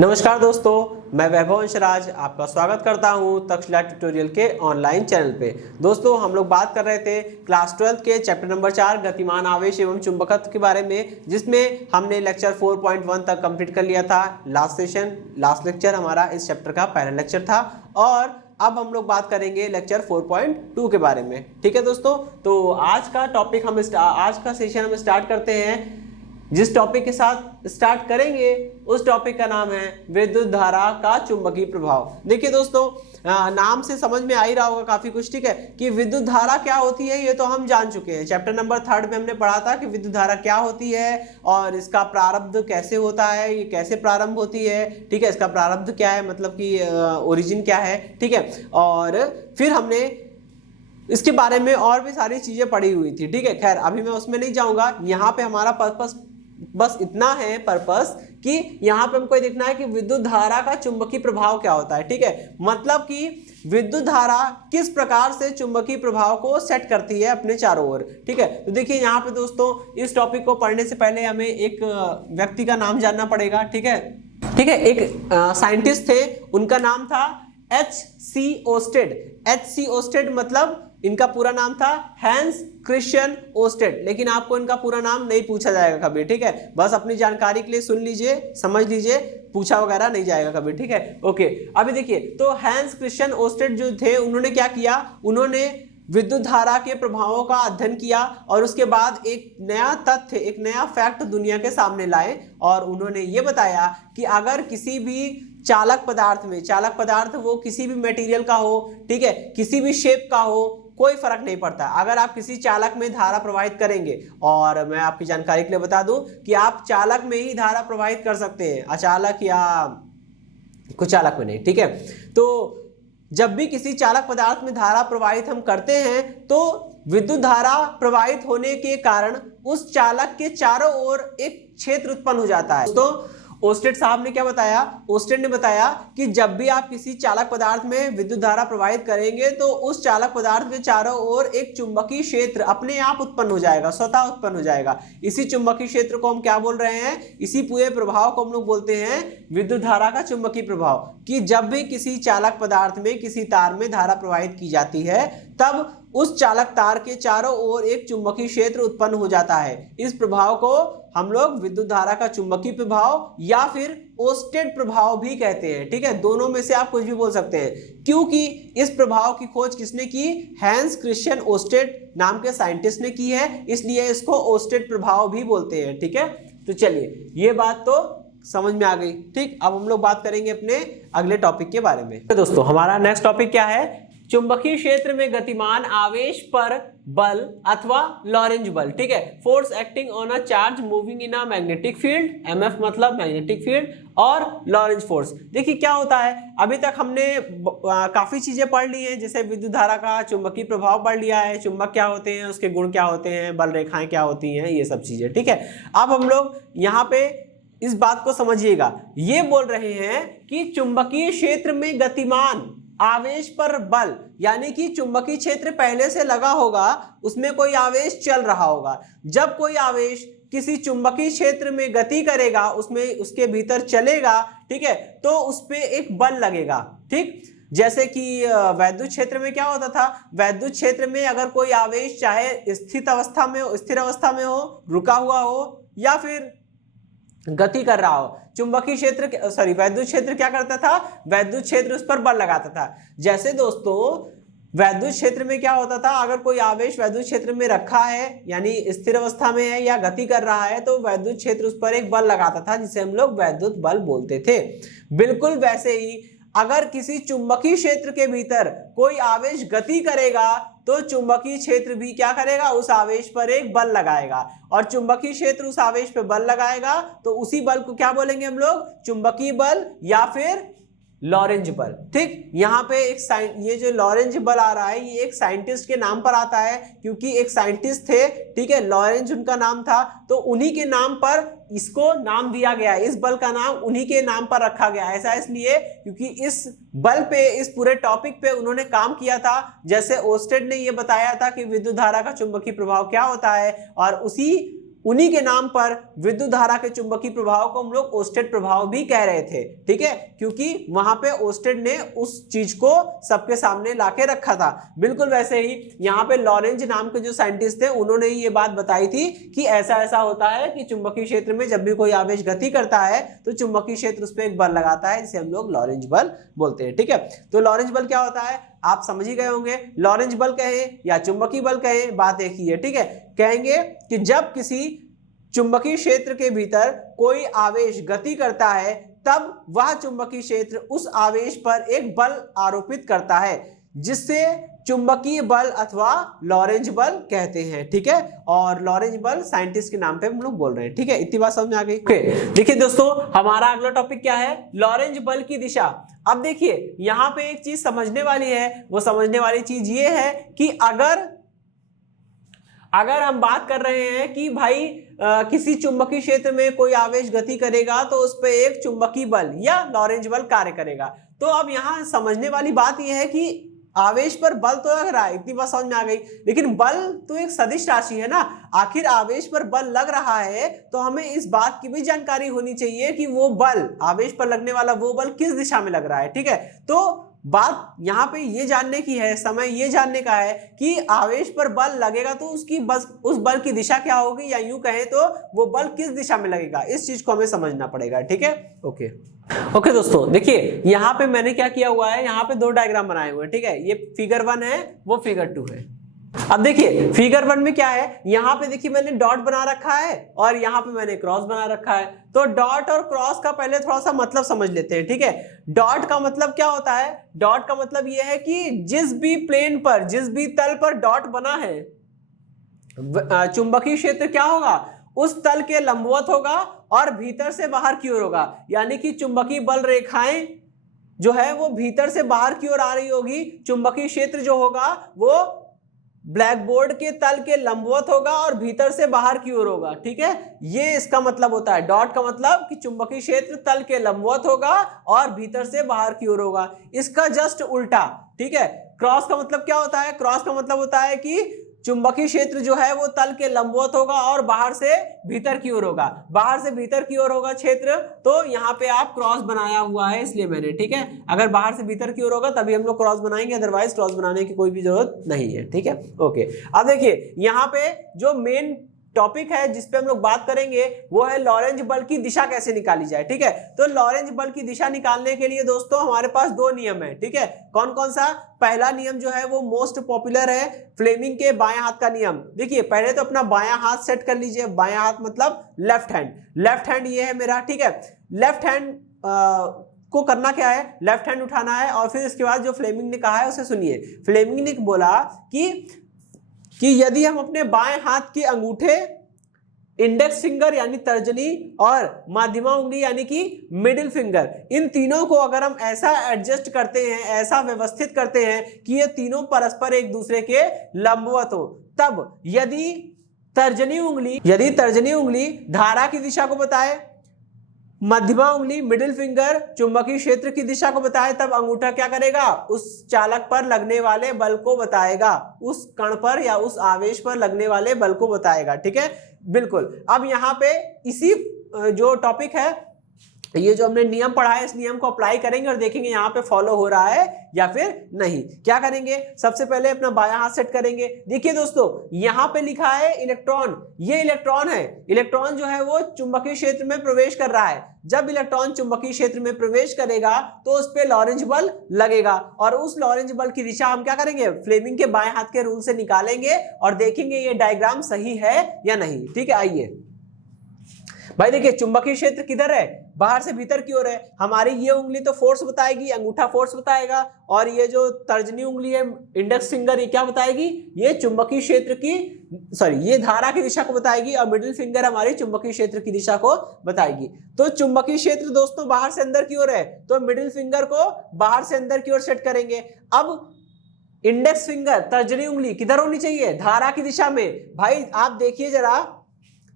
नमस्कार दोस्तों, मैं वैभव अंशराज आपका स्वागत करता हूं तक्षशिला ट्यूटोरियल के ऑनलाइन चैनल पे। दोस्तों, हम लोग बात कर रहे थे क्लास 12 के चैप्टर नंबर 4 गतिमान आवेश एवं चुंबकत्व के बारे में, जिसमें हमने लेक्चर 4.1 तक कंप्लीट कर लिया था। लास्ट लेक्चर हमारा इस चैप्टर का पहला लेक्चर था और अब हम लोग बात करेंगे लेक्चर 4.2 के बारे में। ठीक है दोस्तों, तो आज का सेशन हम स्टार्ट करते हैं। जिस टॉपिक के साथ स्टार्ट करेंगे उस टॉपिक का नाम है विद्युत धारा का चुंबकीय प्रभाव। देखिए दोस्तों, नाम से समझ में आ ही रहा होगा काफी कुछ, ठीक है, कि विद्युत धारा क्या होती है ये तो हम जान चुके हैं। चैप्टर नंबर 3 में हमने पढ़ा था कि विद्युत धारा क्या होती है और इसका प्रारब्ध कैसे होता है, ये कैसे प्रारंभ होती है, ठीक है, इसका प्रारब्ध क्या है, मतलब कि ओरिजिन क्या है, ठीक है। और फिर हमने इसके बारे में और भी सारी चीजें पढ़ी हुई थी, ठीक है। खैर अभी मैं उसमें नहीं जाऊंगा। यहाँ पे हमारा पर्पस बस इतना है कि यहाँ पे हमको देखना है कि विद्युत धारा का चुंबकीय प्रभाव क्या होता है, ठीक है। मतलब कि विद्युत धारा किस प्रकार से चुंबकीय प्रभाव को सेट करती है अपने चारों ओर, ठीक है। तो देखिए यहाँ पे दोस्तों, इस टॉपिक को पढ़ने से पहले हमें एक व्यक्ति का नाम जानना पड़ेगा, ठीक है। एक साइंटिस्ट थे, उनका नाम था H.C. ओस्टेड। H.C. ओस्टेड मतलब इनका पूरा नाम था हैंस क्रिश्चियन ओस्टेड, लेकिन आपको इनका पूरा नाम नहीं पूछा जाएगा कभी, ठीक है। बस अपनी जानकारी के लिए सुन लीजिए, समझ लीजिए, पूछा वगैरह नहीं जाएगा कभी, ठीक है। ओके, अभी देखिए, तो हैंस क्रिश्चियन ओस्टेड जो थे, उन्होंने क्या किया, उन्होंने विद्युत धारा के प्रभावों का अध्ययन किया और उसके बाद एक नया तथ्य, एक नया फैक्ट दुनिया के सामने लाए और उन्होंने ये बताया कि अगर किसी भी चालक पदार्थ वो किसी भी मटेरियल का हो, ठीक है, किसी भी शेप का हो, कोई फर्क नहीं पड़ता। अगर आप किसी चालक में धारा प्रवाहित करेंगे, और मैं आपकी जानकारी के लिए बता दूं कि आप चालक में ही धारा प्रवाहित कर सकते हैं, अचालक या कुछ चालक में नहीं, ठीक है। तो जब भी किसी चालक पदार्थ में धारा प्रवाहित हम करते हैं तो विद्युत धारा प्रवाहित होने के कारण उस चालक के चारों ओर एक क्षेत्र उत्पन्न हो जाता है। तो ओस्टेड साहब ने क्या बताया, ओस्टेड ने बताया कि जब भी आप किसी चालक पदार्थ में विद्युत धारा प्रवाहित करेंगे तो उस चालक पदार्थ के चारों ओर एक चुंबकीय क्षेत्र अपने आप उत्पन्न हो जाएगा, स्वतः उत्पन्न हो जाएगा। इसी चुंबकीय क्षेत्र को हम क्या बोल रहे हैं, इसी पूरे प्रभाव को हम लोग बोलते हैं विद्युत धारा का चुंबकीय प्रभाव। कि जब भी किसी चालक पदार्थ में किसी तार में धारा प्रवाहित की जाती है तब उस चालक तार के चारों ओर एक चुंबकीय क्षेत्र उत्पन्न हो जाता है। इस प्रभाव को हम लोग विद्युत धारा का चुंबकीय प्रभाव या फिर ओस्टेड प्रभाव भी कहते हैं, ठीक है। दोनों में से आप कुछ भी बोल सकते हैं, क्योंकि इस प्रभाव की खोज किसने की, हैंस क्रिश्चियन ओस्टेड नाम के साइंटिस्ट ने की है, इसलिए इसको ओस्टेड प्रभाव भी बोलते हैं, ठीक है। तो चलिए, ये बात तो समझ में आ गई, ठीक। अब हम लोग बात करेंगे अपने अगले टॉपिक के बारे में। तो दोस्तों, हमारा नेक्स्ट टॉपिक क्या है, चुंबकीय क्षेत्र में गतिमान आवेश पर बल अथवा लॉरेंज बल, ठीक है। Force acting on a charge moving in a magnetic field, MF मतलब मैग्नेटिक फील्ड, और लॉरेंज फोर्स। देखिए क्या होता है, अभी तक हमने काफी चीजें पढ़ ली हैं, जैसे विद्युत धारा का चुंबकीय प्रभाव पढ़ लिया है, चुंबक क्या होते हैं, उसके गुण क्या होते हैं, बल रेखाएं क्या होती हैं, ये सब चीजें, ठीक है। अब हम लोग यहाँ पे इस बात को समझिएगा, ये बोल रहे हैं कि चुंबकीय क्षेत्र में गतिमान आवेश पर बल, यानी कि चुंबकीय क्षेत्र पहले से लगा होगा, उसमें कोई आवेश चल रहा होगा। जब कोई आवेश किसी चुंबकीय क्षेत्र में गति करेगा, उसमें उसके भीतर चलेगा, ठीक है, तो उस पे एक बल लगेगा, ठीक। जैसे कि वैद्युत क्षेत्र में क्या होता था, वैद्युत क्षेत्र में अगर कोई आवेश चाहे स्थिर अवस्था में हो, रुका हुआ हो या फिर गति कर रहा हो, वैद्युत क्षेत्र क्या करता था, वैद्युत क्षेत्र उस पर बल लगाता था। जैसे दोस्तों, वैद्युत क्षेत्र में क्या होता था, अगर कोई आवेश वैद्युत क्षेत्र में रखा है, यानी स्थिर अवस्था में है या गति कर रहा है, तो वैद्युत क्षेत्र उस पर एक बल लगाता था, जिसे हम लोग वैद्युत बल बोलते थे। बिल्कुल वैसे ही अगर किसी चुंबकीय क्षेत्र के भीतर कोई आवेश गति करेगा तो चुंबकीय क्षेत्र भी क्या करेगा, उस आवेश पर एक बल लगाएगा, और चुंबकीय क्षेत्र उस आवेश पर बल लगाएगा तो उसी बल को क्या बोलेंगे हम लोग, चुंबकीय बल या फिर लॉरेंज बल, ठीक। यहाँ पे ये जो लॉरेंज बल आ रहा है, ये एक साइंटिस्ट के नाम पर आता है, क्योंकि एक साइंटिस्ट थे, ठीक है, लॉरेंज उनका नाम था, तो उन्हीं के नाम पर इसको नाम दिया गया, इस बल का नाम उन्हीं के नाम पर रखा गया। ऐसा इसलिए क्योंकि इस बल पे, इस पूरे टॉपिक पे उन्होंने काम किया था। जैसे ओस्टेड ने ये बताया था कि विद्युत धारा का चुंबकीय प्रभाव क्या होता है, और उसी उन्हीं के नाम पर विद्युत धारा के चुंबकीय प्रभाव को हम लोग ओस्टेड प्रभाव भी कह रहे थे, ठीक है, क्योंकि वहां पे ओस्टेड ने उस चीज को सबके सामने लाके रखा था। बिल्कुल वैसे ही यहाँ पे लॉरेंज नाम के जो साइंटिस्ट थे उन्होंने ये बात बताई थी कि ऐसा ऐसा होता है कि चुंबकीय क्षेत्र में जब भी कोई आवेश गति करता है तो चुंबकीय क्षेत्र उस पर एक बल लगाता है जिसे हम लोग लॉरेंज बल बोलते हैं, ठीक है। तो लॉरेंज बल क्या होता है आप समझ ही गए होंगे। लॉरेंज बल कहें या चुंबकीय बल कहें, बात एक ही है, ठीक है। कहेंगे कि जब किसी चुंबकीय क्षेत्र के भीतर कोई आवेश गति करता है तब वह चुंबकीय क्षेत्र उस आवेश पर एक बल आरोपित करता है जिससे चुंबकीय बल अथवा लॉरेंज बल कहते हैं, ठीक है। और लॉरेंज बल साइंटिस्ट के नाम पे हम लोग बोल रहे हैं, ठीक है। इतनी बात समझ में आ गई। देखिए दोस्तों हमारा अगला टॉपिक क्या है, लॉरेंज बल की दिशा। अब देखिए यहां पे एक चीज समझने वाली है, वो समझने वाली चीज ये है कि अगर हम बात कर रहे हैं कि भाई किसी चुंबकीय क्षेत्र में कोई आवेश गति करेगा तो उस पर एक चुंबकीय बल या लॉरेंज बल कार्य करेगा। तो अब यहां समझने वाली बात यह है कि आवेश पर बल तो लग रहा है, इतनी बात समझ में आ गई, लेकिन बल तो एक सदिश राशि है ना। आखिर आवेश पर बल लग रहा है तो हमें इस बात की भी जानकारी होनी चाहिए कि वो बल, आवेश पर लगने वाला वो बल किस दिशा में लग रहा है, ठीक है। तो बात यहाँ पे ये जानने की है, समय ये जानने का है कि आवेश पर बल लगेगा तो उस बल की दिशा क्या होगी, या यूं कहें तो वो बल किस दिशा में लगेगा, इस चीज को हमें समझना पड़ेगा, ठीक है। ओके दोस्तों देखिए यहाँ पे मैंने क्या किया हुआ है, यहाँ पे दो डायग्राम बनाए हुए हैं, ठीक है। ये फिगर 1 है, वो फिगर 2 है। अब देखिए फिगर 1 में क्या है, यहाँ पे देखिए मैंने डॉट बना रखा है और यहाँ पे मैंने क्रॉस बना रखा है। तो डॉट और क्रॉस का पहले थोड़ा सा मतलब समझ लेते हैं, ठीक है। डॉट का मतलब क्या होता है, डॉट का मतलब यह है कि जिस भी प्लेन पर, जिस भी तल पर डॉट बना है चुंबकीय क्षेत्र क्या होगा, उस तल के लंबवत होगा और भीतर से बाहर की ओर होगा। यानी कि चुंबकीय बल रेखाएं जो है वो भीतर से बाहर की ओर आ रही होगी, चुंबकीय क्षेत्र जो होगा वो ब्लैक बोर्ड के तल के लंबवत होगा और भीतर से बाहर की ओर होगा, ठीक है। ये इसका मतलब होता है डॉट का मतलब कि चुंबकीय क्षेत्र तल के लंबवत होगा और भीतर से बाहर की ओर होगा। इसका जस्ट उल्टा, ठीक है। क्रॉस का मतलब क्या होता है, क्रॉस का मतलब होता है कि चुंबकीय क्षेत्र जो है वो तल के लंबवत होगा और बाहर से भीतर की ओर होगा, बाहर से भीतर की ओर होगा क्षेत्र। तो यहाँ पे आप क्रॉस बनाया हुआ है इसलिए मैंने, ठीक है। अगर बाहर से भीतर की ओर होगा तभी हम लोग क्रॉस बनाएंगे, अदरवाइज क्रॉस बनाने की कोई भी जरूरत नहीं है, ठीक है। ओके अब देखिए यहाँ पे जो मेन टॉपिक है जिसपे हम लोग बात करेंगे वो है लॉरेंज बल की दिशा कैसे निकाली जाए, ठीक है। तो लॉरेंज बल की दिशा निकालने के लिए दोस्तों हमारे पास दो नियम है, ठीक है। कौन कौन सा, पहला नियम जो है वो मोस्ट पॉपुलर है, फ्लेमिंग के बाएं हाथ का नियम। देखिए पहले तो अपना बायां हाथ सेट कर लीजिए, बायां हाथ मतलब लेफ्ट हैंड, लेफ्ट हैंड ये है मेरा, ठीक है। लेफ्ट हैंड को करना क्या है, लेफ्ट हैंड उठाना है और फिर इसके बाद जो फ्लेमिंग ने कहा है उसे सुनिए। फ्लेमिंग ने बोला कि यदि हम अपने बाएं हाथ के अंगूठे, इंडेक्स फिंगर यानी तर्जनी और माध्यमा उंगली यानी कि मिडिल फिंगर, इन तीनों को अगर हम ऐसा एडजस्ट करते हैं, ऐसा व्यवस्थित करते हैं कि ये तीनों परस्पर एक दूसरे के लंबवत हो, तब यदि तर्जनी उंगली धारा की दिशा को बताए, मध्यमा उंगली मिडिल फिंगर चुंबकीय क्षेत्र की दिशा को बताए, तब अंगूठा क्या करेगा, उस चालक पर लगने वाले बल को बताएगा, उस कण पर या उस आवेश पर लगने वाले बल को बताएगा, ठीक है। बिल्कुल अब यहाँ पे इसी जो टॉपिक है, ये जो हमने नियम पढ़ा है इस नियम को अप्लाई करेंगे और देखेंगे यहाँ पे फॉलो हो रहा है या फिर नहीं। क्या करेंगे, सबसे पहले अपना बायां हाथ सेट करेंगे। देखिए दोस्तों यहाँ पे लिखा है इलेक्ट्रॉन, ये इलेक्ट्रॉन है। इलेक्ट्रॉन जो है वो चुंबकीय क्षेत्र में प्रवेश कर रहा है। जब इलेक्ट्रॉन चुंबकीय क्षेत्र में प्रवेश करेगा तो उस पर लॉरेंज बल लगेगा और उस लॉरेंज बल की दिशा हम क्या करेंगे, फ्लेमिंग के बाएं हाथ के रूल से निकालेंगे और देखेंगे ये डायग्राम सही है या नहीं, ठीक है। आइए भाई देखिए चुंबकीय क्षेत्र किधर है, बाहर से भीतर की ओर है। हमारी ये उंगली तो फोर्स बताएगी, अंगूठा फोर्स बताएगा, और ये जो तर्जनी उंगली है इंडेक्स फिंगर ये क्या बताएगी, ये चुंबकीय क्षेत्र की ये धारा की दिशा को बताएगी, और मिडिल फिंगर हमारी चुंबकीय क्षेत्र की दिशा को बताएगी। तो चुंबकीय क्षेत्र दोस्तों बाहर से अंदर की ओर है, तो मिडिल फिंगर को बाहर से अंदर की ओर सेट करेंगे। अब इंडेक्स फिंगर तर्जनी उंगली किधर होनी चाहिए, धारा की दिशा में। भाई आप देखिए जरा,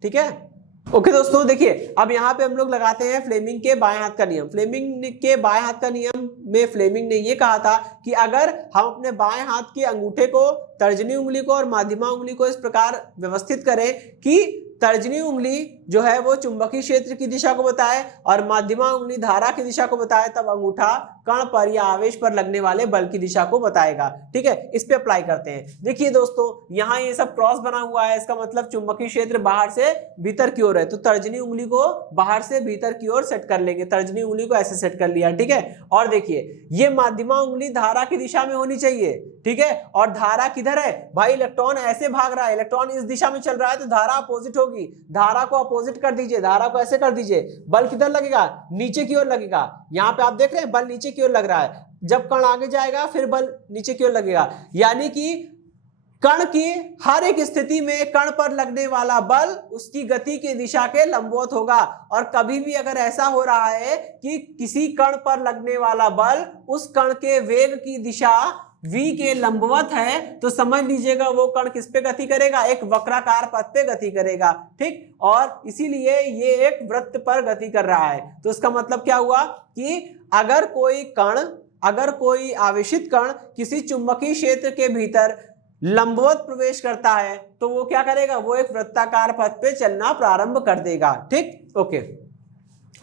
ठीक है। ओके दोस्तों देखिए अब यहाँ पे हम लोग लगाते हैं फ्लेमिंग के बाएं हाथ का नियम। फ्लेमिंग के बाएं हाथ का नियम में फ्लेमिंग ने ये कहा था कि अगर हम अपने बाएं हाथ के अंगूठे को, तर्जनी उंगली को और माध्यमा उंगली को इस प्रकार व्यवस्थित करें कि तर्जनी उंगली जो है वो चुंबकीय क्षेत्र की दिशा को बताए और मध्यमा उंगली धारा की दिशा को बताए, तब अंगूठा कण पर या आवेश पर लगने वाले बल की दिशा को बताएगा। ठीक है, इस पे अप्लाई करते हैं। देखिए दोस्तों, यहाँ ये सब क्रॉस बना हुआ है, इसका मतलब चुंबकीय क्षेत्र बाहर से भीतर की ओर है, तो तर्जनी उंगली को बाहर से भीतर की ओर सेट कर लेंगे। तर्जनी उंगली को ऐसे सेट कर लिया। ठीक है, और देखिए ये मध्यमा उंगली धारा की दिशा में होनी चाहिए। ठीक है, और धारा किधर है भाई, इलेक्ट्रॉन ऐसे भाग रहा है, इलेक्ट्रॉन इस दिशा में चल रहा है, तो धारा अपोजिट होगी। धारा को अपोजिट कर दीजिए, धारा को ऐसे कर दीजिए, बल किधर लगेगा, नीचे की ओर लगेगा। यहाँ पे आप देख रहे हैं बल नीचे की ओर लग रहा है, जब कण आगे जाएगा फिर बल नीचे की ओर लगेगा, यानी कि कण की हर एक स्थिति में कण पर लगने वाला बल उसकी गति की दिशा के लंबवत होगा। और कभी भी अगर ऐसा हो रहा है कि किसी कण पर लगने वाला बल उस कण के वेग की दिशा v के लंबवत है, तो समझ लीजिएगा वो कण किस पे गति करेगा, एक वक्राकार पथ पे गति करेगा। ठीक, और इसीलिए ये एक वृत्त पर गति कर रहा है। तो इसका मतलब क्या हुआ कि अगर कोई आवेशित कण किसी चुंबकीय क्षेत्र के भीतर लंबवत प्रवेश करता है तो वो क्या करेगा, वो एक वृत्ताकार पथ पे चलना प्रारंभ कर देगा। ठीक, ओके।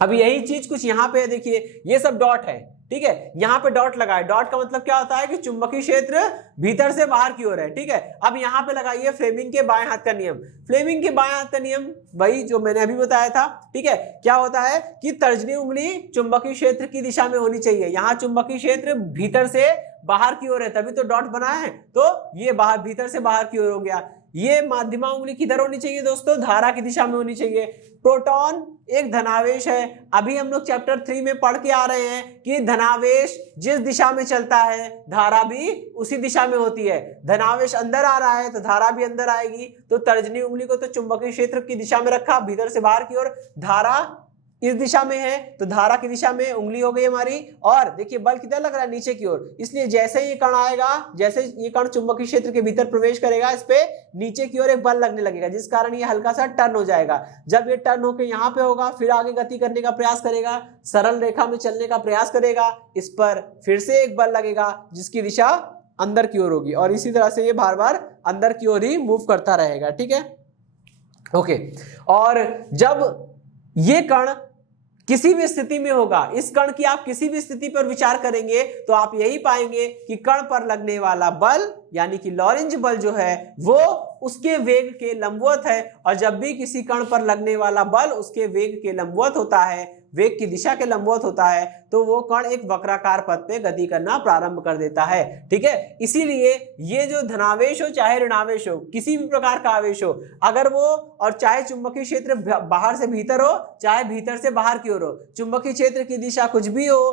अब यही चीज कुछ यहाँ पे देखिए, ये सब डॉट है। ठीक है, यहाँ पे डॉट लगाए, डॉट का मतलब क्या होता है कि चुंबकीय क्षेत्र भीतर से बाहर की ओर है। ठीक है, अब यहाँ पे लगाइए फ्लेमिंग के बाएं हाथ का नियम। फ्लेमिंग के बाएं हाथ का नियम वही जो मैंने अभी बताया था। ठीक है, क्या होता है कि तर्जनी उंगली चुंबकीय क्षेत्र की दिशा में होनी चाहिए। यहाँ चुंबकीय क्षेत्र भीतर से बाहर की ओर है, तभी तो डॉट बना है, तो ये बाहर भीतर से बाहर की ओर हो गया। ये मध्यमा उंगली किधर होनी चाहिए दोस्तों, धारा की दिशा में होनी चाहिए। प्रोटॉन एक धनावेश है, अभी हम लोग चैप्टर 3 में पढ़ के आ रहे हैं कि धनावेश जिस दिशा में चलता है धारा भी उसी दिशा में होती है। धनावेश अंदर आ रहा है तो धारा भी अंदर आएगी। तो तर्जनी उंगली को तो चुंबकीय क्षेत्र की दिशा में रखा, भीतर से बाहर की ओर, धारा इस दिशा में है तो धारा की दिशा में उंगली हो गई हमारी। और देखिए बल किधर लग रहा है, नीचे की ओर, इसलिए जैसे ही ये कण आएगा, जैसे ये कण चुंबकीय क्षेत्र के भीतर प्रवेश करेगा, इस पे नीचे की ओर एक बल लगने लगेगा, जिस कारण ये हल्का सा टर्न हो जाएगा। जब ये टर्न होकर यहाँ पे होगा, फिर आगे गति करने का प्रयास करेगा, सरल रेखा में चलने का प्रयास करेगा, इस पर फिर से एक बल लगेगा जिसकी दिशा अंदर की ओर होगी, और इसी तरह से ये बार बार अंदर की ओर ही मूव करता रहेगा। ठीक है, ओके। और जब ये कण किसी भी स्थिति में होगा, इस कण की आप किसी भी स्थिति पर विचार करेंगे तो आप यही पाएंगे कि कण पर लगने वाला बल यानी कि लॉरेंज बल जो है वो उसके वेग के लंबवत है। और जब भी किसी कण पर लगने वाला बल उसके वेग के लंबवत होता है, वेग की दिशा के लंबवत होता है, तो वो कण एक वक्राकार पथ पे गति करना प्रारंभ कर देता है। ठीक है, इसीलिए ये जो धनावेश हो चाहे ऋणावेश हो, किसी भी प्रकार का आवेश हो, अगर वो, और चाहे चुंबकीय क्षेत्र बाहर से भीतर हो चाहे भीतर से बाहर की ओर हो, चुंबकीय क्षेत्र की दिशा कुछ भी हो,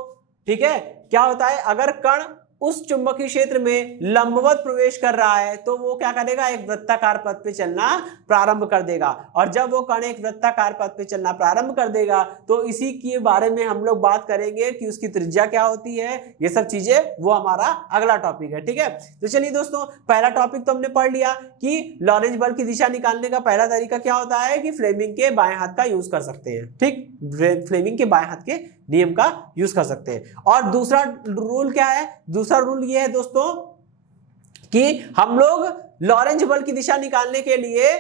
ठीक है, क्या होता है, अगर कण उस चुंबकीय क्षेत्र में लंबवत प्रवेश कर रहा है तो वो क्या करेगा, एक वृत्ताकार पथ पे चलना प्रारंभ कर देगा। और जब वो कण एक वृत्ताकार पथ पे चलना प्रारंभ कर देगा तो इसी के बारे में हम लोग बात करेंगे कि उसकी त्रिज्या क्या होती है, ये सब चीजें वो हमारा अगला टॉपिक है। ठीक है, तो चलिए दोस्तों, पहला टॉपिक तो हमने पढ़ लिया कि लॉरेंज बल की दिशा निकालने का पहला तरीका क्या होता है कि फ्लेमिंग के बाएं हाथ का यूज कर सकते हैं। ठीक, फ्लेमिंग के बाएं हाथ के नियम का यूज कर सकते हैं। और दूसरा रूल क्या है, दूसरा रूल ये है दोस्तों कि हम लोग लॉरेंज बल की दिशा निकालने के लिए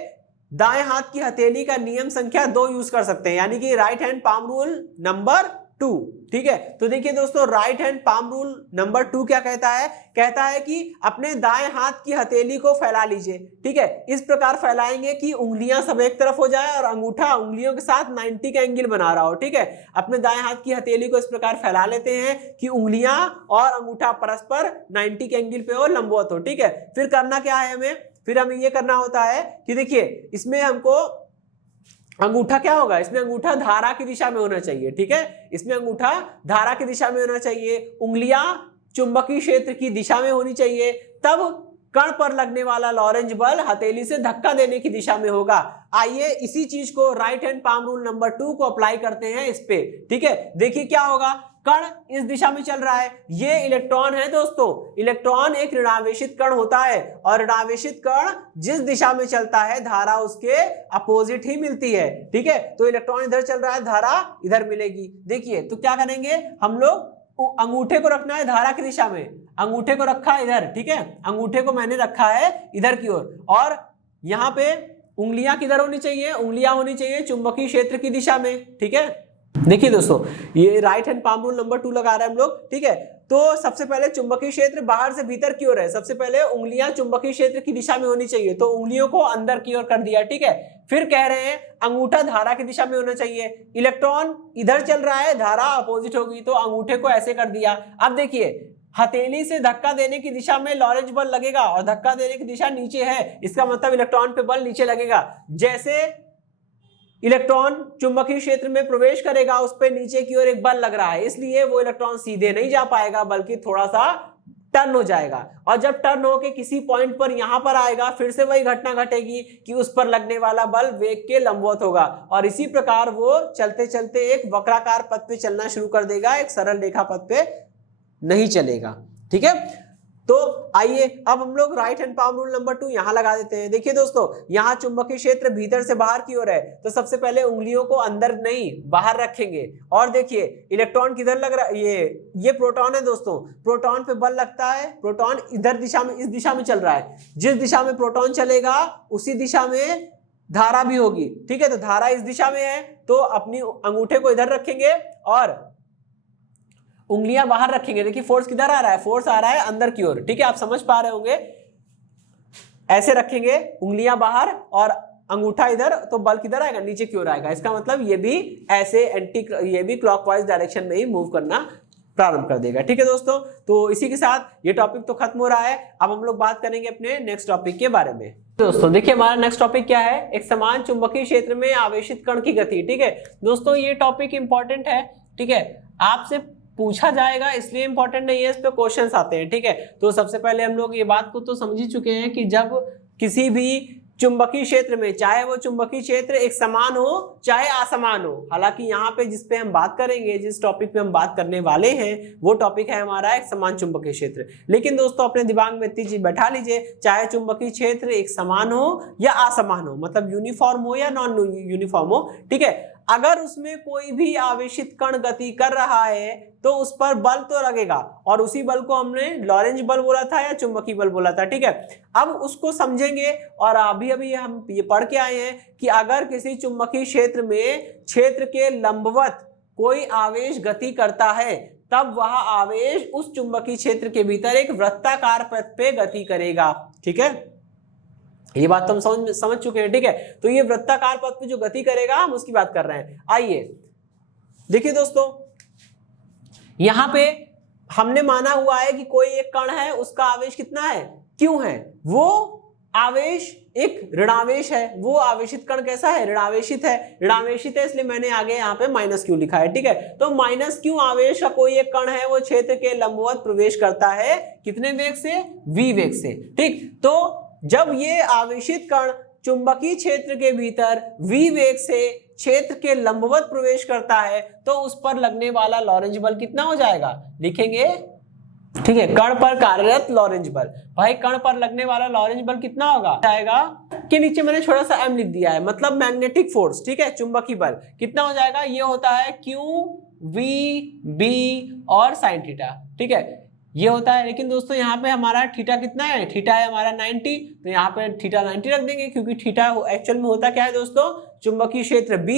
दाएं हाथ की हथेली का नियम संख्या 2 यूज कर सकते हैं, यानी कि right hand palm rule number 2। ठीक है, तो देखिए दोस्तों, right hand palm rule number 2 क्या कहता है, कहता है कि अपने दाएं हाथ की हथेली को फैला लीजिए। ठीक है, इस प्रकार फैलाएंगे कि उंगलियां सब एक तरफ हो जाए और अंगूठा उंगलियों के साथ 90 का एंगल बना रहा हो। ठीक है, अपने दाएं हाथ की हथेली को इस प्रकार फैला लेते हैं कि उंगलियां और अंगूठा परस्पर 90 के एंगल पे हो, लंबवत हो। ठीक है, फिर करना क्या है हमें, फिर हमें ये करना होता है कि देखिए इसमें हमको अंगूठा क्या होगा, इसमें अंगूठा धारा की दिशा में होना चाहिए। ठीक है, इसमें अंगूठा धारा की दिशा में होना चाहिए, उंगलियां चुंबकीय क्षेत्र की दिशा में होनी चाहिए, तब कण पर लगने वाला लॉरेंज बल हथेली से धक्का देने की दिशा में होगा। आइए इसी चीज को right hand palm rule number 2 को अप्लाई करते हैं इस पे। ठीक है, देखिए क्या होगा, कण इस दिशा में चल रहा है, ये इलेक्ट्रॉन है दोस्तों, इलेक्ट्रॉन एक ऋणावेशित कण होता है और ऋणावेशित कण जिस दिशा में चलता है धारा उसके अपोजिट ही मिलती है। ठीक है, तो इलेक्ट्रॉन इधर चल रहा है, धारा इधर मिलेगी। देखिए तो क्या करेंगे हम लोग, अंगूठे को रखना है धारा की दिशा में, अंगूठे को रखा है इधर। ठीक है, अंगूठे को मैंने रखा है इधर की ओर और यहाँ पे उंगलियां किधर होनी चाहिए, उंगलियां होनी चाहिए चुंबकीय क्षेत्र की दिशा में। ठीक है, देखिए दोस्तों ये right hand palm rule number 2 लगा रहे हैं हम लोग। ठीक है, तो सबसे पहले चुंबकीय क्षेत्र बाहर से भीतर की ओर है, सबसे पहले उंगलियां चुंबकीय क्षेत्र की दिशा में होनी चाहिए, तो उंगलियों को अंदर की ओर कर दिया। ठीक है, फिर कह रहे हैं अंगूठा धारा की दिशा में होना चाहिए, इलेक्ट्रॉन इधर चल रहा है, धारा अपोजिट होगी, तो अंगूठे को ऐसे कर दिया। अब देखिए हथेली से धक्का देने की दिशा में लॉरेंज बल लगेगा और धक्का देने की दिशा नीचे है, इसका मतलब इलेक्ट्रॉन पे बल नीचे लगेगा। जैसे इलेक्ट्रॉन चुंबकीय क्षेत्र में प्रवेश करेगा उस पे नीचे की ओर एक बल लग रहा है, इसलिए वो इलेक्ट्रॉन सीधे नहीं जा पाएगा बल्कि थोड़ा सा टर्न हो जाएगा, और जब टर्न होके किसी पॉइंट पर यहां पर आएगा फिर से वही घटना घटेगी कि उस पर लगने वाला बल वेग के लंबवत होगा, और इसी प्रकार वो चलते चलते एक वक्राकार पथ पे चलना शुरू कर देगा, एक सरल रेखा पथ पे नहीं चलेगा। ठीक है, तो आइए अब हम लोग right hand palm rule number 2 यहां लगा देते हैं। देखिए दोस्तों यहां चुंबकीय क्षेत्र भीतर से बाहर की ओर है, तो सबसे पहले उंगलियों को अंदर नहीं बाहर रखेंगे, और देखिए इलेक्ट्रॉन किधर लग रहा है, ये प्रोटॉन है दोस्तों, प्रोटॉन पे बल लगता है, प्रोटॉन इधर दिशा में, इस दिशा में चल रहा है, जिस दिशा में प्रोटॉन चलेगा उसी दिशा में धारा भी होगी। ठीक है, तो धारा इस दिशा में है तो अपनी अंगूठे को इधर रखेंगे और उंगलियां बाहर रखेंगे। देखिए फोर्स किधर आ रहा है, फोर्स आ रहा है अंदर की ओर। ठीक है, आप समझ पा रहे होंगे, ऐसे रखेंगे उंगलियां बाहर और अंगूठा इधर, तो बल किधर आएगा, नीचे की ओर आएगा। इसका मतलब ये भी ऐसे ये भी क्लॉकवाइज डायरेक्शन में ही मूव करना प्रारंभ कर देगा। ठीक है दोस्तों, तो इसी के साथ ये टॉपिक तो खत्म हो रहा है। अब हम लोग बात करेंगे अपने नेक्स्ट टॉपिक के बारे में। दोस्तों देखिए हमारा नेक्स्ट टॉपिक क्या है, एक समान चुंबकीय क्षेत्र में आवेशित कण की गति। ठीक है दोस्तों, ये टॉपिक इंपॉर्टेंट है। ठीक है, आपसे पूछा जाएगा इसलिए इंपॉर्टेंट नहीं है, इस पे क्वेश्चंस आते हैं। ठीक है, तो सबसे पहले हम लोग ये बात को तो समझ ही चुके हैं कि जब किसी भी चुंबकीय क्षेत्र में, चाहे वो चुंबकीय क्षेत्र एक समान हो चाहे असमान हो, हालांकि यहाँ पे जिस पे हम बात करेंगे, जिस टॉपिक पे हम बात करने वाले हैं वो टॉपिक है हमारा एक समान चुंबकीय क्षेत्र। लेकिन दोस्तों अपने दिमाग में इतनी चीज बैठा लीजिए, चाहे चुंबकीय क्षेत्र एक समान हो या असमान हो, मतलब यूनिफॉर्म हो या नॉन यूनिफॉर्म हो। ठीक है, अगर उसमें कोई भी आवेशित कण गति कर रहा है तो उस पर बल तो लगेगा, और उसी बल को हमने लॉरेंज बल बोला था या चुंबकीय बल बोला था। ठीक है, अब उसको समझेंगे, और अभी अभी हम ये पढ़ के आए हैं कि अगर किसी चुंबकीय क्षेत्र में क्षेत्र के लंबवत कोई आवेश गति करता है तब वह आवेश उस चुंबकीय क्षेत्र के भीतर एक वृत्ताकार पथ पे गति करेगा। ठीक है, ये बात तो हम समझ चुके हैं। ठीक है, तो ये वृत्ताकार पथ पे जो गति करेगा हम उसकी बात कर रहे हैं। आइए देखिए दोस्तों, यहां पे हमने माना हुआ है कि कोई एक कण है, उसका आवेश कितना है, क्यों है, वो आवेश एक ऋणावेश है। वो आवेशित कण कैसा है, ऋणावेशित है। ऋणावेशित है इसलिए मैंने आगे यहाँ पे माइनस क्यू लिखा है। ठीक है, तो माइनस क्यू आवेश का कोई एक कण है, वो क्षेत्र के लंबवत प्रवेश करता है, कितने वेग से, v वेग से। ठीक, तो जब ये आवेशित कण चुंबकीय क्षेत्र के भीतर v वेग से क्षेत्र के लंबवत प्रवेश करता है तो उस पर लगने वाला लॉरेंज बल कितना हो जाएगा, लिखेंगे। ठीक है, कण पर कार्यरत लॉरेंज बल, भाई कण पर लगने वाला लॉरेंज बल कितना होगा, जाएगा के नीचे मैंने छोटा सा m लिख दिया है, मतलब मैग्नेटिक फोर्स। ठीक है, चुंबकीय बल कितना हो जाएगा, ये होता है q v b और sin थीटा। ठीक है, ये होता है। लेकिन दोस्तों यहाँ पे हमारा थीटा कितना है, थीटा है हमारा 90, तो यहाँ पे थीटा 90 रख देंगे, क्योंकि थीटा एक्चुअल में होता क्या है दोस्तों, चुंबकीय क्षेत्र B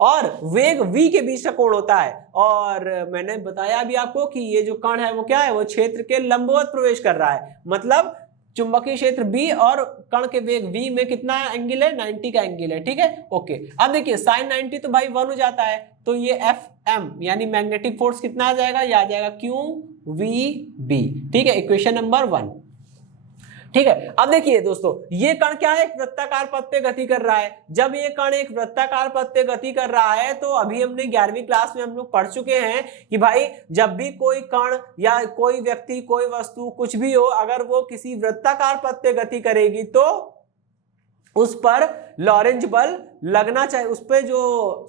और वेग v के बीच का कोण होता है। और मैंने बताया भी आपको कि ये जो कण है वो क्या है, वो क्षेत्र के लंबवत प्रवेश कर रहा है, मतलब चुंबकीय क्षेत्र B और कण के वेग v में कितना एंगल है, 90 का एंगल है। ठीक है, ओके। अब देखिए sin 90 तो भाई 1 हो जाता है, तो ये Fm यानी मैग्नेटिक फोर्स कितना आ जाएगा, ये आ जाएगा QVB। ठीक है, इक्वेशन नंबर 1। ठीक है, अब देखिए दोस्तों ये कण क्या है, एक वृत्ताकार पथ पे गति कर रहा है। जब ये कण एक वृत्ताकार पथ पे गति कर रहा है तो अभी हमने 11वीं क्लास में हम लोग पढ़ चुके हैं कि भाई जब भी कोई कण या कोई व्यक्ति, कोई वस्तु, कुछ भी हो, अगर वो किसी वृत्ताकार पथ पे गति करेगी तो उस पर लॉरेंज बल लगना चाहिए, उस पर जो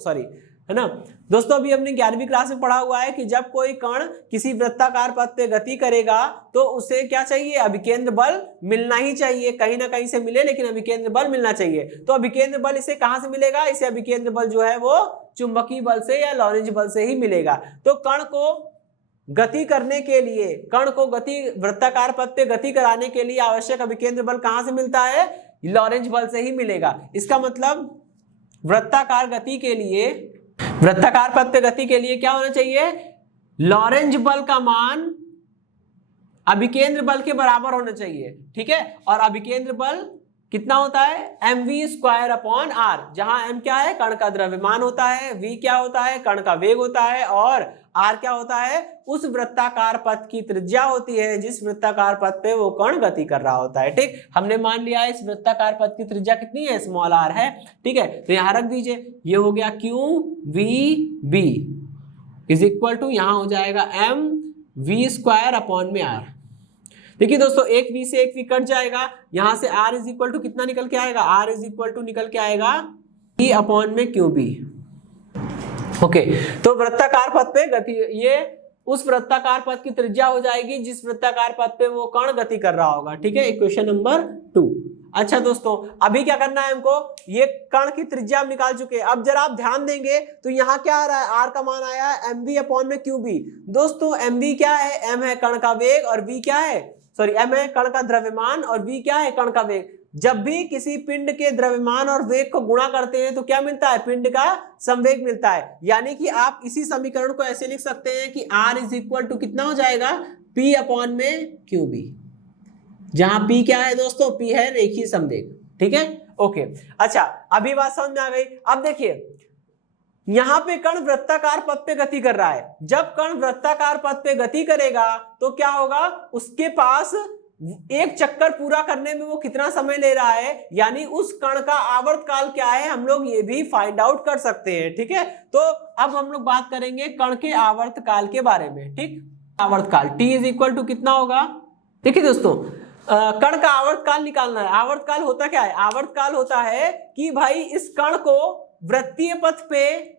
है ना दोस्तों, अभी हमने 11वीं क्लास में पढ़ा हुआ है कि जब कोई कण किसी वृत्ताकार पथ पे गति करेगा तो उसे क्या चाहिए, अभिकेंद्र बल मिलना ही चाहिए, कहीं ना कहीं से मिले लेकिन अभिकेंद्र बल मिलना चाहिए। तो अभिकेंद्र बल इसे कहां से मिलेगा, इसे अभिकेंद्र बल जो है वो चुंबकीय बल से या लॉरेंज बल से ही मिलेगा। तो कण को गति करने के लिए, कण को गति वृत्ताकार पथ पे गति कराने के लिए आवश्यक अभिकेंद्र बल कहां से मिलता है, लॉरेंज बल से ही मिलेगा। इसका मतलब वृत्ताकार गति के लिए, वृत्ताकार पथ पे गति के लिए क्या होना चाहिए, लॉरेंज बल का मान अभिकेंद्र बल के बराबर होना चाहिए। ठीक है, और अभिकेंद्र बल कितना होता है, mv²/r, जहां m क्या है, कण का द्रव्यमान होता है, v क्या होता है, कण का वेग होता है, और r क्या होता है, उस वृत्ताकार पथ की त्रिज्या होती है जिस वृत्ताकार पथ पे वो कण गति कर रहा होता है। ठीक, हमने मान लिया इस वृत्ताकार पथ की त्रिज्या कितनी है, स्मॉल r है। ठीक है, तो यहां रख दीजिए, ये हो गया qvb इज इक्वल टू, यहां हो जाएगा mv²/r। देखिए दोस्तों, एक v से एक v कट जाएगा, यहां से r इज इक्वल टू कितना निकल के आएगा, r इज इक्वल टू निकल के आएगा p/qb। ओके, तो वृत्ताकार पथ पे गति, ये उस वृत्ताकार पथ की त्रिज्या हो जाएगी जिस वृत्ताकार पथ पे वो कण गति कर रहा होगा। ठीक है, इक्वेशन नंबर 2। अच्छा दोस्तों, अभी क्या करना है हमको, ये कण की त्रिज्या हम निकाल चुके हैं। अब जरा आप ध्यान देंगे तो यहाँ क्या आ रहा है, r का मान आया है mv/qb। दोस्तों mv क्या है, m है कण का वेग और v क्या है, सॉरी m है कण का द्रव्यमान और v क्या है, कण का वेग। जब भी किसी पिंड के द्रव्यमान और वेग को गुणा करते हैं तो क्या मिलता है, पिंड का संवेग मिलता है। यानी कि आप इसी समीकरण को ऐसे लिख सकते हैं कि r इज इक्वल टू कितना हो जाएगा, p/qb, जहां p क्या है दोस्तों, p है रेखीय संवेग। ठीक है, ओके। अच्छा, अभी बात समझ में आ गई। अब देखिए, यहां पे कण वृत्ताकार पथ पे गति कर रहा है। जब कण वृत्ताकार पथ पे गति करेगा तो क्या होगा, उसके पास एक चक्कर पूरा करने में वो कितना समय ले रहा है, यानी उस कण का आवर्त काल क्या है, हम लोग ये भी फाइंड आउट कर सकते हैं। ठीक है, तो अब हम लोग बात करेंगे कण के आवर्त काल के बारे में। ठीक, आवर्त काल t इज इक्वल टू कितना होगा। देखिए दोस्तों, कण का आवर्त काल निकालना है। आवर्त काल होता क्या है, आवर्त काल होता है कि भाई इस कण को वृत्तीय पथ पे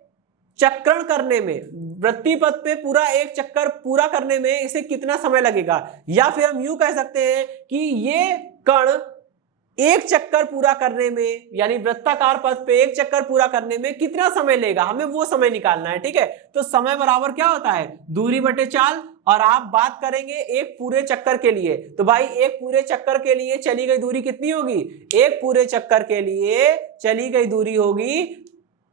चक्रण करने में, वृत्तीय पथ पे पूरा एक चक्कर पूरा करने में इसे कितना समय लगेगा, या फिर हम यूं कह सकते हैं कि ये कण एक चक्कर पूरा करने में, यानी वृत्ताकार पथ पे एक चक्कर पूरा करने में कितना समय लेगा, हमें वो समय निकालना है। ठीक है, तो समय बराबर क्या होता है, दूरी बटे चाल। और आप बात करेंगे एक पूरे चक्कर के लिए, तो भाई एक पूरे चक्कर के लिए चली गई दूरी कितनी होगी, एक पूरे चक्कर के लिए चली गई दूरी होगी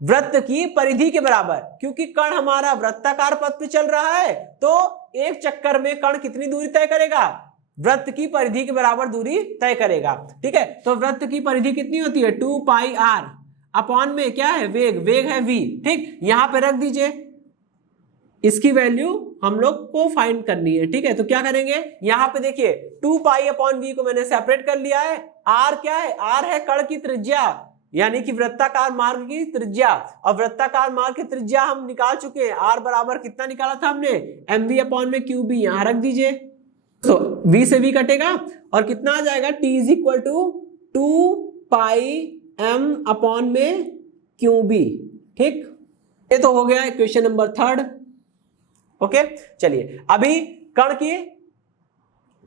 वृत्त की परिधि के बराबर। क्योंकि कण हमारा वृत्ताकार पथ पे चल रहा है तो एक चक्कर में कण कितनी दूरी तय करेगा, वृत्त की परिधि के बराबर दूरी तय करेगा। ठीक है, तो वृत्त की परिधि कितनी होती है, 2πr अपॉन में क्या है, वेग, वेग है v। ठीक, यहां पे रख दीजिए, इसकी वैल्यू हम लोग को फाइंड करनी है। ठीक है, तो क्या करेंगे, यहां पे देखिए 2π/v को मैंने सेपरेट कर लिया है। r क्या है, r है कण की त्रिज्या, यानी कि वृत्ताकार मार्ग की त्रिज्या, और वृत्ताकार मार्ग की त्रिज्या हम निकाल चुके हैं। r बराबर कितना निकाला था हमने, mv/qb, यहां रख दीजिए। तो v से v कटेगा और कितना आ जाएगा, t is equal to 2πm/qb। ठीक, ये तो हो गया इक्वेशन नंबर 3। ओके, चलिए अभी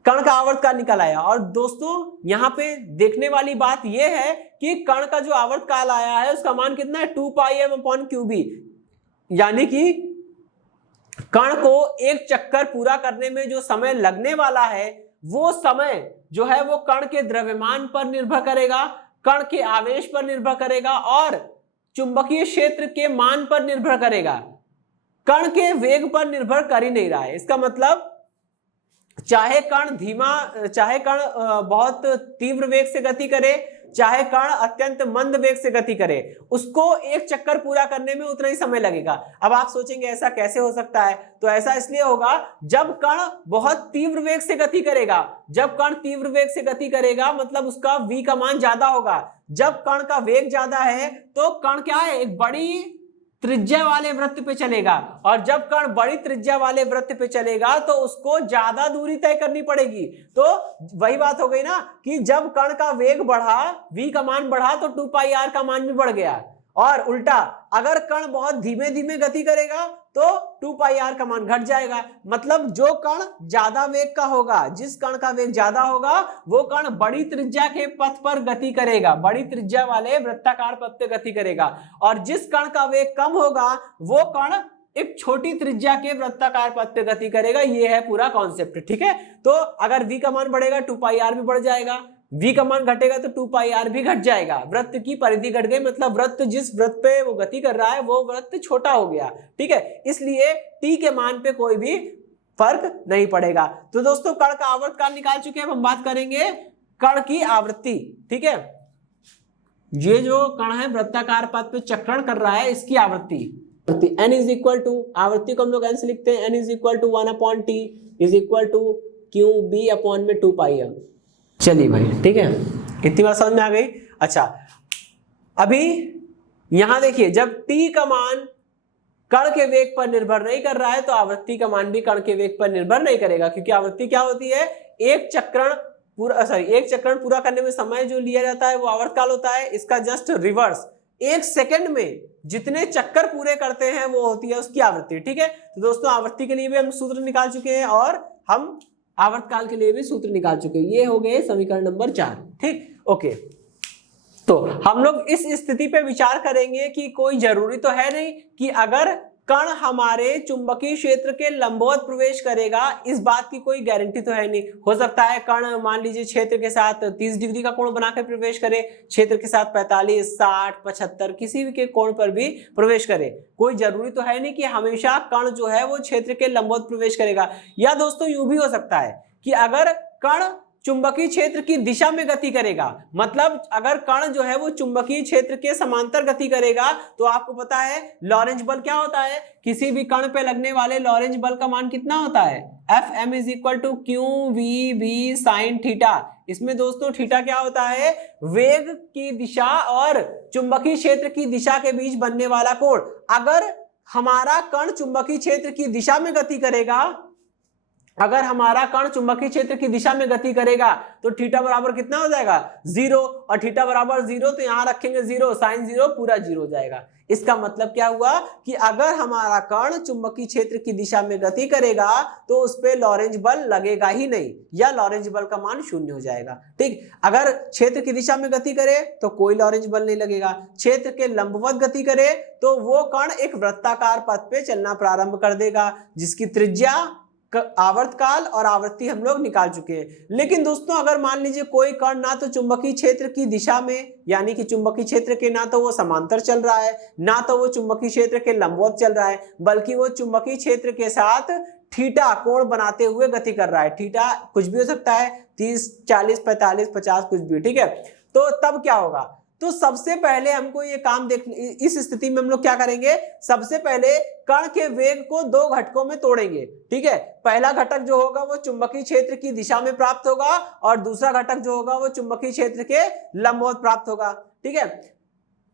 कण का आवर्त काल निकल आया। और दोस्तों यहां पे देखने वाली बात यह है कि कण का जो आवर्त काल आया है उसका मान कितना है, 2πm/qb, यानी कि कण को एक चक्कर पूरा करने में जो समय लगने वाला है वो समय जो है वो कण के द्रव्यमान पर निर्भर करेगा, कण के आवेश पर निर्भर करेगा और चुंबकीय क्षेत्र के मान पर निर्भर करेगा। कण के वेग पर निर्भर कर ही नहीं रहा है। इसका मतलब चाहे कण बहुत तीव्र वेग से गति करे, चाहे कण अत्यंत मंद वेग से गति करे, उसको एक चक्कर पूरा करने में उतना ही समय लगेगा। अब आप सोचेंगे ऐसा कैसे हो सकता है, तो ऐसा इसलिए होगा जब कण बहुत तीव्र वेग से गति करेगा। जब कण तीव्र वेग से गति करेगा मतलब उसका v का मान ज्यादा होगा। जब कण का वेग ज्यादा है तो कण क्या है, एक बड़ी त्रिज्या वाले वृत्त पे चलेगा, और जब कण बड़ी त्रिज्या वाले वृत्त पे चलेगा तो उसको ज्यादा दूरी तय करनी पड़ेगी। तो वही बात हो गई ना कि जब कण का वेग बढ़ा, v का मान बढ़ा, तो 2πr का मान भी बढ़ गया। और उल्टा अगर कण बहुत धीमे धीमे गति करेगा तो 2πr का मान घट जाएगा। मतलब जो कण ज्यादा वेग का होगा, जिस कण का वेग ज्यादा होगा वो कण बड़ी त्रिज्या के पथ पर गति करेगा, बड़ी त्रिज्या वाले वृत्ताकार पथ पे गति करेगा। और जिस कण का वेग कम होगा वो कण एक छोटी त्रिज्या के वृत्ताकार पथ पे गति करेगा। ये है पूरा कॉन्सेप्ट। ठीक है, तो अगर v का मान बढ़ेगा 2πr भी बढ़ जाएगा, v का मान घटेगा तो 2 पाई r भी घट जाएगा। वृत्त की परिधि घट गई, मतलब वृत्त जिस वृत्त पे वो गति कर रहा है वो वृत्त छोटा हो गया, ठीक है। इसलिए t के मान पे कोई भी फर्क नहीं पड़ेगा। तो दोस्तों कण का आवर्तकाल निकाल चुके हैं, अब हम बात करेंगे कण की आवृत्ति, ठीक है। ये जो कण है वृत्ताकार पथ पे चक्रण कर रहा है, इसकी आवृत्ति n इज इक्वल टू, आवृत्ति को हम लोग n से लिखते हैं, n is equal to 1/t is equal to QB upon में 2 पाई m। चलिए भाई, ठीक है, इतनी बात समझ में आ गई। अच्छा, अभी यहां देखिए, जब t का मान कण के वेग पर निर्भर नहीं कर रहा है तो आवृत्ति का मान भी कण के वेग पर निर्भर नहीं करेगा, क्योंकि आवृत्ति क्या होती है, एक चक्रण पूरा करने में समय जो लिया जाता है वो आवर्तकाल होता है। इसका जस्ट रिवर्स, 1 सेकंड में जितने चक्कर पूरे करते हैं वो होती है उसकी आवृत्ति, ठीक है। तो दोस्तों आवर्ती के लिए भी हम सूत्र निकाल चुके हैं और हम आवर्तकाल के लिए भी सूत्र निकाल चुके हैं। ये हो गए समीकरण नंबर 4, ठीक, ओके। तो हम लोग इस स्थिति पे विचार करेंगे कि कोई जरूरी तो है नहीं कि अगर कण हमारे चुंबकीय क्षेत्र के लंबवत प्रवेश करेगा, इस बात की कोई गारंटी तो है नहीं। हो सकता है कण मान लीजिए क्षेत्र के साथ 30 डिग्री का कोण बनाकर प्रवेश करे, क्षेत्र के साथ 45, 60, 75 किसी भी के कोण पर भी प्रवेश करे। कोई जरूरी तो है नहीं कि हमेशा कण जो है वो क्षेत्र के लंबवत प्रवेश करेगा। या दोस्तों यूं भी हो सकता है कि अगर कण चुंबकीय क्षेत्र की दिशा में गति करेगा, मतलब अगर कण जो है वो चुंबकीय क्षेत्र के समांतर गति करेगा, तो आपको पता है लॉरेंज बल क्या होता है, किसी भी कण पे लगने वाले लॉरेंज बल का मान कितना होता है, Fm is equal to QVB sine theta. इसमें दोस्तों थीटा क्या होता है, वेग की दिशा और चुंबकीय क्षेत्र की दिशा के बीच बनने वाला कोण। अगर हमारा कण चुंबकीय क्षेत्र की दिशा में गति करेगा, अगर हमारा कण चुंबकीय क्षेत्र की दिशा में गति करेगा तो थीटा बराबर कितना हो जाएगा, 0, और थीटा बराबर 0 तो यहां रखेंगे 0, साइन 0 पूरा 0 हो जाएगा। इसका मतलब क्या हुआ कि अगर हमारा कण चुंबकीय क्षेत्र की दिशा में गति करेगा तो उस पे लॉरेंज बल लगेगा ही नहीं, या लॉरेंज बल का मान 0 हो जाएगा, ठीक। अगर क्षेत्र की दिशा में गति करे तो कोई लॉरेंज बल नहीं लगेगा, क्षेत्र के लंबवत गति करे तो वो कण एक वृत्ताकार पथ पे चलना प्रारंभ कर देगा, जिसकी त्रिज्या, आवर्तकाल और आवृत्ति हम लोग निकाल चुके हैं। लेकिन दोस्तों अगर मान लीजिए कोई कण ना तो चुंबकीय क्षेत्र की दिशा में, यानी कि चुंबकीय क्षेत्र के ना तो वो समांतर चल रहा है, ना तो वो चुंबकीय क्षेत्र के लंबवत चल रहा है, बल्कि वो चुंबकीय क्षेत्र के साथ थीटा कोण बनाते हुए गति कर रहा है। थीटा कुछ भी हो सकता है, 30, 40, 45, 50 कुछ भी, ठीक है। तो तब क्या होगा, तो सबसे पहले हमको ये काम इस स्थिति में हम लोग क्या करेंगे, सबसे पहले कण के वेग को 2 घटकों में तोड़ेंगे, ठीक है। पहला घटक जो होगा वो चुंबकीय क्षेत्र की दिशा में प्राप्त होगा और दूसरा घटक जो होगा वो चुंबकीय क्षेत्र के लंबवत प्राप्त होगा, ठीक है।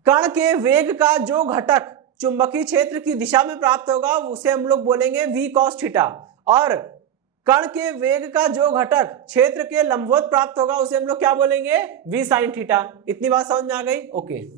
कण के वेग का जो घटक चुंबकीय क्षेत्र की दिशा में प्राप्त होगा उसे हम लोग बोलेंगे v cos थीटा, और कण के वेग का जो घटक क्षेत्र के लंबवत प्राप्त होगा उसे हम लोग क्या बोलेंगे, v sin थीटा। इतनी बात समझ में आ गई, ओके।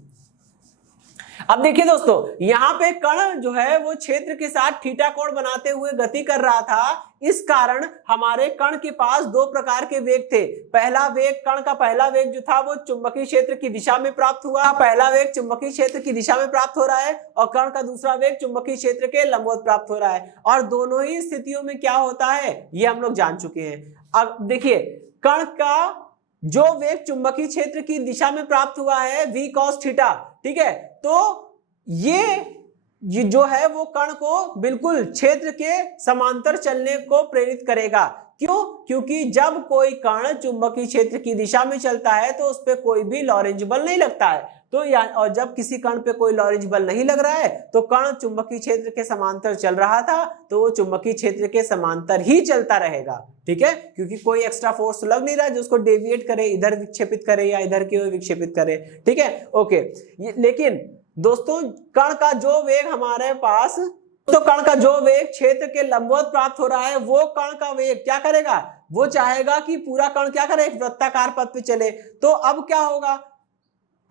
अब देखिए दोस्तों, यहाँ पे कण जो है वो क्षेत्र के साथ थीटा कोण बनाते हुए गति कर रहा था, इस कारण हमारे कण के पास 2 प्रकार के वेग थे। पहला वेग, कण का पहला वेग जो था वो चुंबकीय क्षेत्र की दिशा में प्राप्त हुआ, पहला वेग चुंबकीय क्षेत्र की दिशा में प्राप्त हो रहा है, और कण का दूसरा वेग चुंबकीय क्षेत्र के लंबवत प्राप्त हो रहा है। और दोनों ही स्थितियों में क्या होता है ये हम लोग जान चुके हैं। अब देखिए, कण का जो वेग चुंबकीय क्षेत्र की दिशा में प्राप्त हुआ है v cos थीटा, ठीक है, तो ये जो है वो कण को बिल्कुल क्षेत्र के समांतर चलने को प्रेरित करेगा। क्यों? क्योंकि जब कोई कण चुंबकीय क्षेत्र की दिशा में चलता है तो उस पर कोई भी लॉरेंज बल नहीं लगता है, तो और जब किसी कण पे कोई लॉरेंज बल नहीं लग रहा है तो कण चुंबकीय क्षेत्र के समांतर चल रहा था, तो वो चुंबकीय क्षेत्र के समांतर ही चलता रहेगा, ठीक है, क्योंकि कोई एक्स्ट्रा फोर्स लग नहीं रहा है जो उसको डेविएट करे, इधर विक्षेपित करे या इधर की ओर विक्षेपित करे, ठीक है, ओके। लेकिन दोस्तों कण का जो वेग हमारे पास, तो कण का जो वेग क्षेत्र के लंबवत प्राप्त हो रहा है, वो कण का वेग क्या करेगा, वो चाहेगा कि पूरा कण क्या करे, एक वृत्ताकार पथ पे चले। तो अब क्या होगा,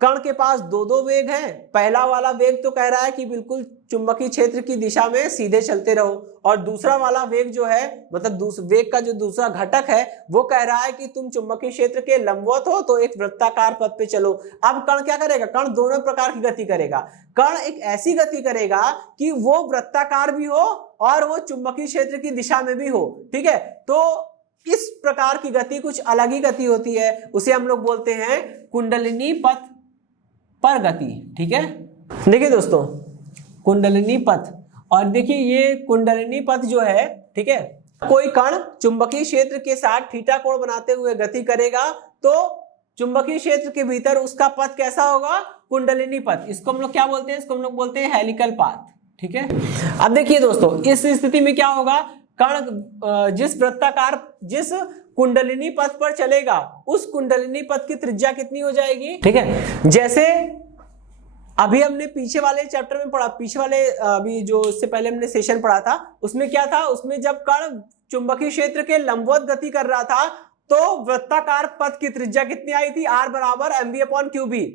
कण के पास 2 वेग हैं। पहला वाला वेग तो कह रहा है कि बिल्कुल चुंबकीय क्षेत्र की दिशा में सीधे चलते रहो, और दूसरा वाला वेग जो है, मतलब वेग का जो दूसरा घटक है वो कह रहा है कि तुम चुंबकीय क्षेत्र के लंबवत हो तो एक वृत्ताकार पथ पे चलो। अब कण क्या करेगा, कण दोनों प्रकार की गति करेगा। कण एक ऐसी गति करेगा कि वो वृत्ताकार भी हो और वो चुंबकीय क्षेत्र की दिशा में भी हो, ठीक है। तो इस प्रकार की गति कुछ अलग ही गति होती है, उसे हम लोग बोलते हैं कुंडलिनी पथ पर गति। ठीक है, देखिए दोस्तों कुंडलिनी पथ, और देखिए ये कुंडलिनी पथ जो है, ठीक है, कोई कण चुंबकीय क्षेत्र के साथ थीटा कोण बनाते हुए गति करेगा तो चुंबकीय क्षेत्र के भीतर उसका पथ कैसा होगा, कुंडलिनी पथ। इसको हम लोग क्या बोलते हैं, इसको हम लोग बोलते हैं हेलिकल पाथ। ठीक है, अब देखिए दोस्तों इस स्थिति में क्या होगा, कण जिस कुंडलिनी पथ पर चलेगा उस कुंडलिनी पथ की त्रिज्या कितनी हो जाएगी। ठीक है, जैसे अभी हमने पीछे वाले चैप्टर में पढ़ा, अभी जो इससे पहले हमने सेशन पढ़ा था उसमें क्या था, उसमें जब कण चुंबकीय क्षेत्र के लंबवत गति कर रहा था तो वृत्ताकार पथ की त्रिज्या कितनी आई थी, r बराबर mv/qb।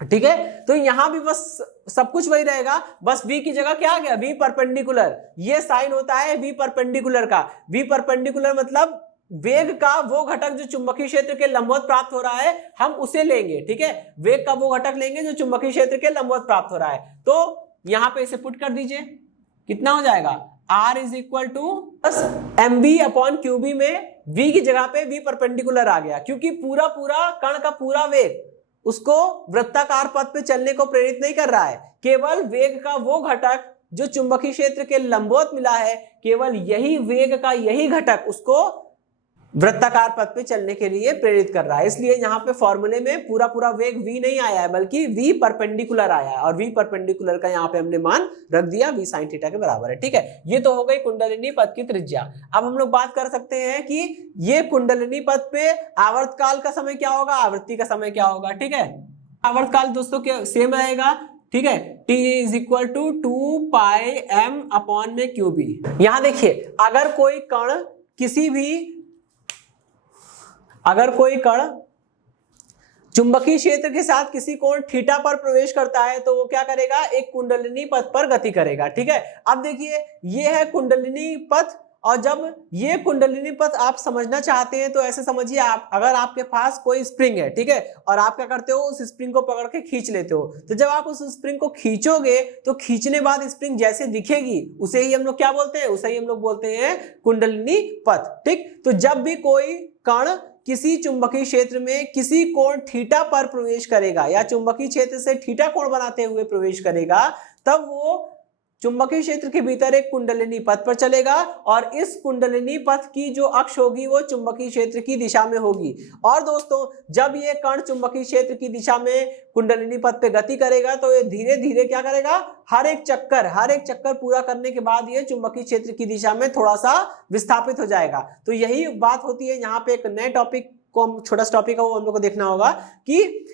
ठीक है, तो यहां भी बस सब कुछ वही रहेगा, बस v की जगह क्या आ गया, v परपेंडिकुलर। ये साइन होता है v परपेंडिकुलर का। v परपेंडिकुलर मतलब वेग का वो घटक जो चुंबकीय क्षेत्र के लंबवत प्राप्त हो रहा है, हम उसे लेंगे। ठीक है, वेग का वो घटक लेंगे जो चुंबकीय क्षेत्र के लंबवत प्राप्त हो रहा है। तो यहां पे इसे पुट कर दीजिए, कितना हो जाएगा, r is equal to mv/qb में v की जगह पे v परपेंडिकुलर आ गया, क्योंकि पूरा कण का पूरा वेग उसको वृत्ताकार पथ पे चलने को प्रेरित नहीं कर रहा है, केवल वेग का वो घटक जो चुंबकीय क्षेत्र के लंबवत मिला है, केवल यही वेग का यही घटक उसको वृत्ताकार पथ पे चलने के लिए प्रेरित कर रहा है। इसलिए यहाँ पे फॉर्मूले में पूरा वेग v नहीं आया है, बल्कि v परपेंडिकुलर आया है, और v परपेंडिकुलर का यहाँ पे हमने मान रख दिया v sin थीटा के बराबर है। ठीक है, ये तो हो गई कुंडलिनी पथ की त्रिज्या। अब हम लोग बात कर सकते हैं कि ये कुंडलिनी पथ पे आवर्तकाल का समय क्या होगा, आवृत्ति का समय क्या होगा। ठीक है, आवर्तकाल दोस्तों क्या सेम रहेगा। ठीक है, t is equal to 2πm/qb। यहां देखिए अगर कोई कण चुंबकीय क्षेत्र के साथ किसी कोण थीटा पर प्रवेश करता है तो वो क्या करेगा, एक कुंडलिनी पथ पर गति करेगा। ठीक है, अब देखिए ये है कुंडलिनी पथ, और जब ये कुंडलिनी पथ आप समझना चाहते हैं तो ऐसे समझिए, आप अगर आपके पास कोई स्प्रिंग है, ठीक है, और आप क्या करते हो, उस स्प्रिंग को पकड़ के खींच लेते हो, तो जब आप उस स्प्रिंग को खींचोगे तो खींचने बाद स्प्रिंग जैसे दिखेगी उसे ही हम लोग क्या बोलते हैं, उसे ही हम लोग बोलते हैं कुंडलिनी पथ। ठीक, तो जब भी कोई कण किसी चुंबकीय क्षेत्र में किसी कोण थीटा पर प्रवेश करेगा या चुंबकीय क्षेत्र से थीटा कोण बनाते हुए प्रवेश करेगा, तब वो चुंबकीय क्षेत्र के भीतर एक कुंडलिनी पथ पर चलेगा, और इस कुंडलिनी पथ की जो अक्ष होगी वो चुंबकीय क्षेत्र की दिशा में होगी। और दोस्तों जब ये कण चुंबकीय क्षेत्र की दिशा में कुंडलिनी पथ पे गति करेगा तो ये धीरे धीरे क्या करेगा, हर एक चक्कर पूरा करने के बाद ये चुंबकीय क्षेत्र की दिशा में थोड़ा सा विस्थापित हो जाएगा। तो यही बात होती है। यहाँ पे एक नए टॉपिक को, छोटा सा टॉपिक है, वो हम लोग को देखना होगा कि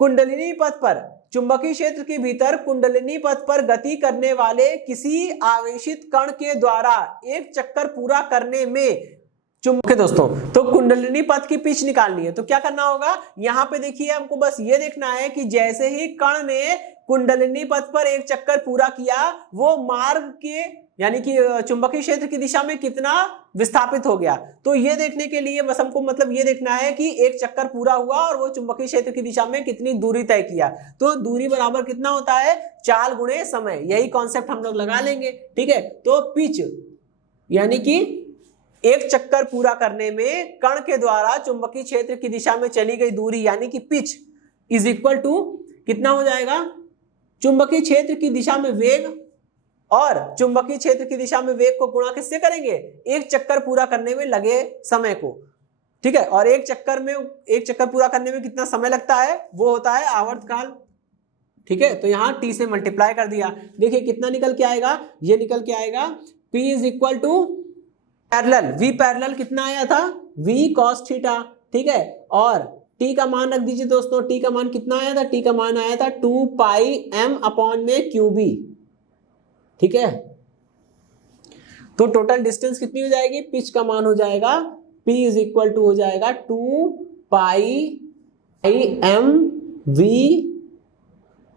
कुंडलिनी पथ पर, चुंबकीय क्षेत्र के भीतर कुंडलिनी पथ पर गति करने वाले किसी आवेशित कण के द्वारा एक चक्कर पूरा करने में दोस्तों तो कुंडलिनी पथ की पिच निकालनी है। तो क्या करना होगा, यहाँ पे देखिए हमको बस ये देखना है कि जैसे ही कण ने कुंडलिनी पथ पर एक चक्कर पूरा किया, वो मार्ग के यानी कि चुंबकीय क्षेत्र की दिशा में कितना विस्थापित हो गया। तो ये देखने के लिए बस हमको मतलब ये देखना है कि एक चक्कर पूरा हुआ और वो चुंबकीय क्षेत्र की दिशा में कितनी दूरी तय किया। तो दूरी बराबर कितना होता है, चाल गुणे समय। यही कॉन्सेप्ट हम लोग लगा लेंगे। ठीक है, तो पिच यानी कि एक चक्कर पूरा करने में कण के द्वारा चुंबकीय क्षेत्र की दिशा में चली गई दूरी यानी कि पिच इज इक्वल टू कितना हो जाएगा, चुंबकीय क्षेत्र की दिशा में वेग और चुंबकीय क्षेत्र की दिशा में वेग को गुणा किससे करेंगे, एक चक्कर पूरा करने में लगे समय को। ठीक है, और एक चक्कर पूरा करने में कितना समय लगता है, वो होता है आवर्तकाल। ठीक है, तो यहां t से मल्टीप्लाई कर दिया। देखिए कितना निकल के आएगा, ये निकल के आएगा p is equal to parallel, v parallel कितना आया था, v cos थीटा। ठीक है, और t का मान रख दीजिए दोस्तों, t का मान कितना आया था, t का मान आया था 2πm/qb। ठीक है, तो टोटल डिस्टेंस कितनी हो जाएगी, पिच का मान हो जाएगा p इज इक्वल टू हो जाएगा 2πm/v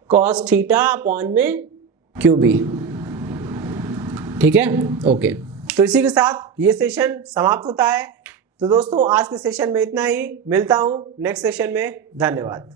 cos θ/qb। ठीक है, ओके। तो इसी के साथ ये सेशन समाप्त होता है। तो दोस्तों आज के सेशन में इतना ही, मिलता हूं नेक्स्ट सेशन में। धन्यवाद।